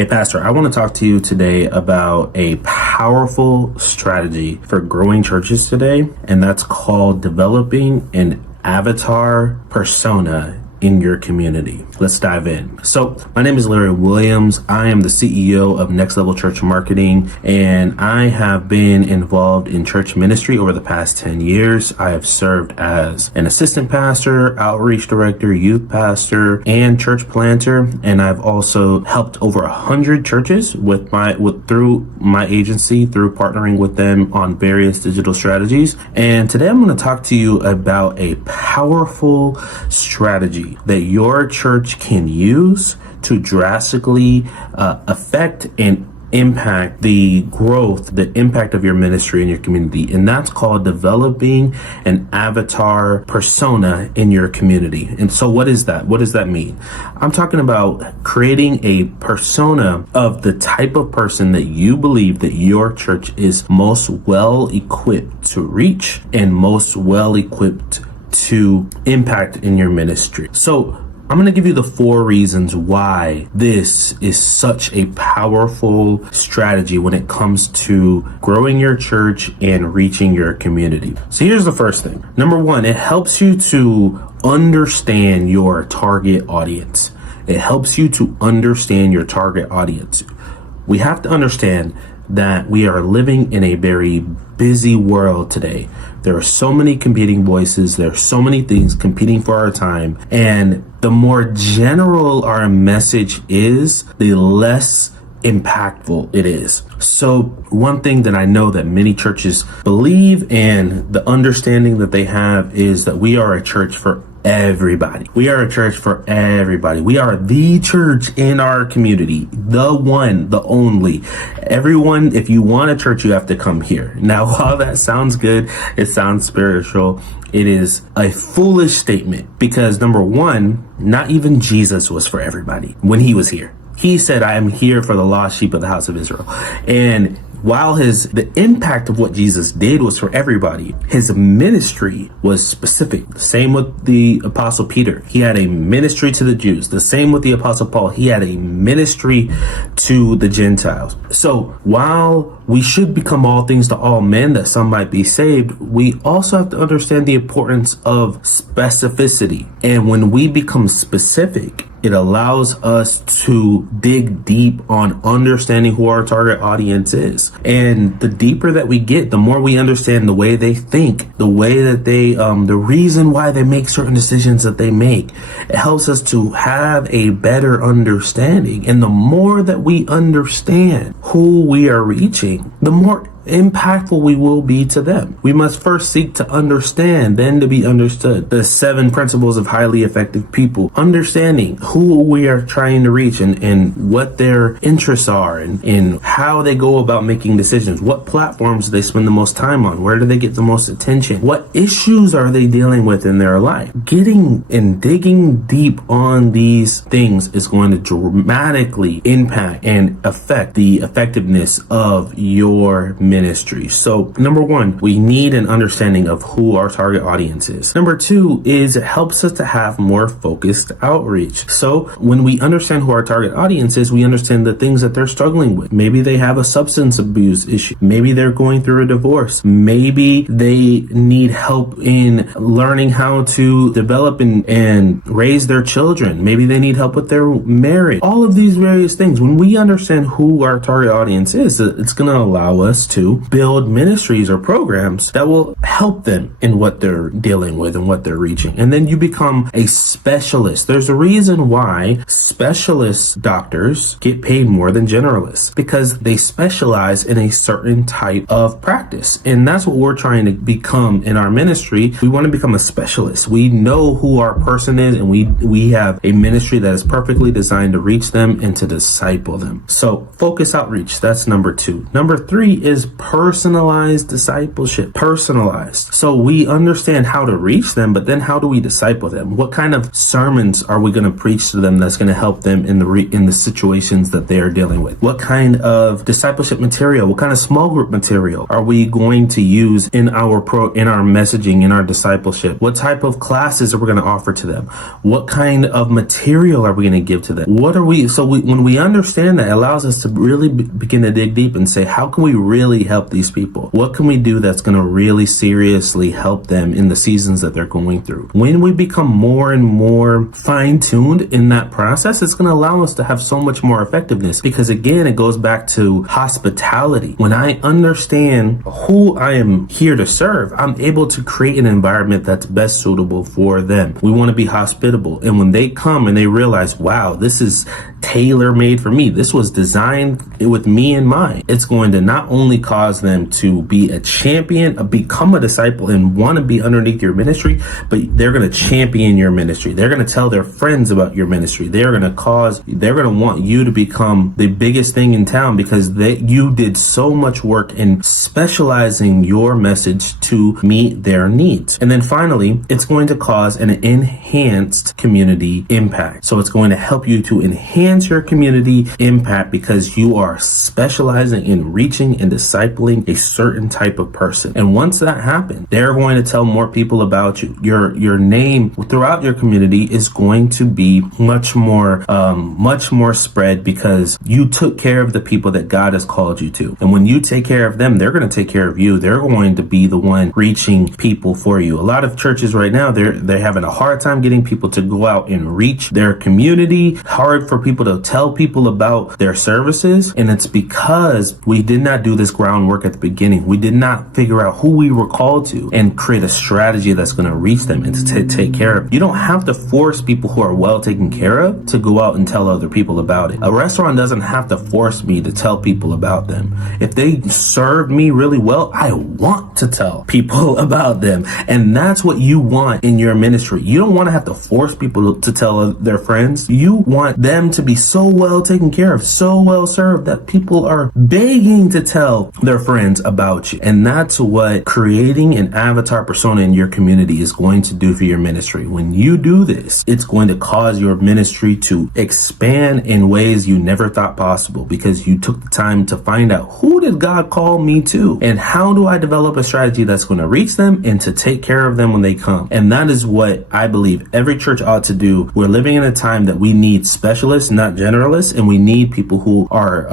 Hey, Pastor, I want to talk to you today about a powerful strategy for growing churches today, and that's called developing an avatar persona in your community. Let's dive in. So my name is Larry Williams. I am the CEO of Next Level Church Marketing, and I have been involved in church ministry over the past 10 years. I have served as an assistant pastor, outreach director, youth pastor, and church planter. And I've also helped over 100 churches through my agency, through partnering with them on various digital strategies. And today I'm going to talk to you about a powerful strategy that your church can use to drastically affect and impact the growth, the impact of your ministry in your community. And that's called developing an avatar persona in your community. And so what is that? What does that mean? I'm talking about creating a persona of the type of person that you believe that your church is most well equipped to reach and most well equipped to impact in your ministry. So I'm going to give you the 4 reasons why this is such a powerful strategy when it comes to growing your church and reaching your community. So here's the first thing. Number 1, it helps you to understand your target audience. It helps you to understand your target audience. We have to understand that we are living in a very busy world today. There are so many competing voices. There are so many things competing for our time. And the more general our message is, the less impactful it is. So one thing that I know that many churches believe and the understanding that they have is that we are a church for everybody. We are a church for everybody. We are the church in our community, the one, the only. Everyone, if you want a church, you have to come here. Now, while that sounds good, it sounds spiritual, it is a foolish statement because number 1, not even Jesus was for everybody when he was here. He said, I am here for the lost sheep of the house of Israel. And while the impact of what Jesus did was for everybody, his ministry was specific. The same with the Apostle Peter. He had a ministry to the Jews. The same with the Apostle Paul. He had a ministry to the Gentiles. So while we should become all things to all men that some might be saved, we also have to understand the importance of specificity. And when we become specific, it allows us to dig deep on understanding who our target audience is. And the deeper that we get, the more we understand the way they think, the way that they, the reason why they make certain decisions that they make. It helps us to have a better understanding. And the more that we understand who we are reaching, the more impactful we will be to them. We must first seek to understand, then to be understood. The 7 principles of highly effective people. Understanding who we are trying to reach and what their interests are and how they go about making decisions. What platforms do they spend the most time on? Where do they get the most attention? What issues are they dealing with in their life? Getting and digging deep on these things is going to dramatically impact and affect the effectiveness of your ministry. So number 1, we need an understanding of who our target audience is. Number 2 is it helps us to have more focused outreach. So when we understand who our target audience is, we understand the things that they're struggling with. Maybe they have a substance abuse issue. Maybe they're going through a divorce. Maybe they need help in learning how to develop and raise their children. Maybe they need help with their marriage. All of these various things. When we understand who our target audience is, it's going to allow us to build ministries or programs that will help them in what they're dealing with and what they're reaching. And then you become a specialist. There's a reason why specialist doctors get paid more than generalists, because they specialize in a certain type of practice. And that's what we're trying to become in our ministry. We want to become a specialist. We know who our person is, and we have a ministry that is perfectly designed to reach them and to disciple them. So focus outreach. That's number 2. Number 3 is personalized discipleship, personalized. So we understand how to reach them, but then how do we disciple them? What kind of sermons are we going to preach to them that's going to help them in the situations that they are dealing with? What kind of discipleship material, what kind of small group material are we going to use in our messaging, in our discipleship? What type of classes are we going to offer to them? What kind of material are we going to give to them? When we understand that, it allows us to really begin to dig deep and say, how can we really help these people? What can we do that's going to really seriously help them in the seasons that they're going through? When we become more and more fine-tuned in that process, it's going to allow us to have so much more effectiveness, because again, it goes back to hospitality. When I understand who I am here to serve, I'm able to create an environment that's best suitable for them. We want to be hospitable. And when they come and they realize, wow, this is tailor-made for me, this was designed with me in mind, it's going to not only cause them to be a champion, become a disciple, and want to be underneath your ministry, but they're going to champion your ministry. They're going to tell their friends about your ministry. They're going to want you to become the biggest thing in town, because you did so much work in specializing your message to meet their needs. And then finally, it's going to cause an enhanced community impact. So it's going to help you to enhance your community impact, because you are specializing in reaching and discipling a certain type of person. And once that happens, they're going to tell more people about you. Your name throughout your community is going to be much more spread, because you took care of the people that God has called you to. And when you take care of them, they're going to take care of you. They're going to be the one reaching people for you. A lot of churches right now, they're having a hard time getting people to go out and reach their community. Hard for people to tell people about their services. And it's because we did not do this groundwork at the beginning. We did not figure out who we were called to and create a strategy that's going to reach them and to take care of. You don't have to force people who are well taken care of to go out and tell other people about it. A restaurant doesn't have to force me to tell people about them. If they serve me really well, I want to tell people about them. And that's what you want in your ministry. You don't want to have to force people to tell their friends. You want them to be so well taken care of, so well served, that people are begging to tell their friends about you. And that's what creating an avatar persona in your community is going to do for your ministry. When you do this, it's going to cause your ministry to expand in ways you never thought possible, because you took the time to find out, who did God call me to? And how do I develop a strategy that's going to reach them and to take care of them when they come? And that is what I believe every church ought to do. We're living in a time that we need specialists, not generalists, and we need people who are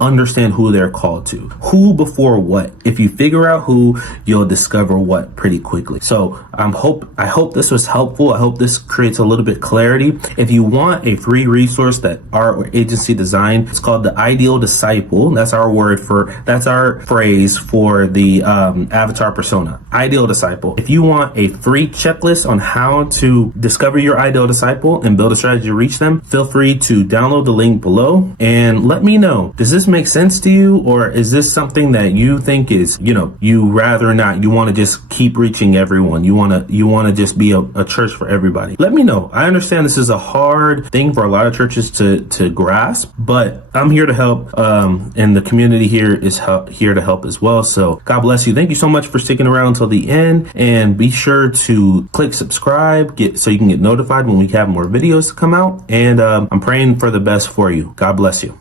understand who they're called to. Who before what? If you figure out who, you'll discover what pretty quickly. So I hope this was helpful. I hope this creates a little bit clarity. If you want a free resource that our agency designed, it's called the Ideal Disciple. That's our phrase for the avatar persona, Ideal Disciple. If you want a free checklist on how to discover your ideal disciple and build a strategy to reach them, feel free to download the link below and let me know. Does this make sense to you, or is this something that you think is, you rather not? You want to just keep reaching everyone. You want to just be a church for everybody. Let me know. I understand this is a hard thing for a lot of churches to grasp, but I'm here to help, and the community here is here to help as well. So God bless you. Thank you so much for sticking around until the end, and be sure to click subscribe so you can get notified when we have more videos to come out. And I'm praying for the best for you. God bless you.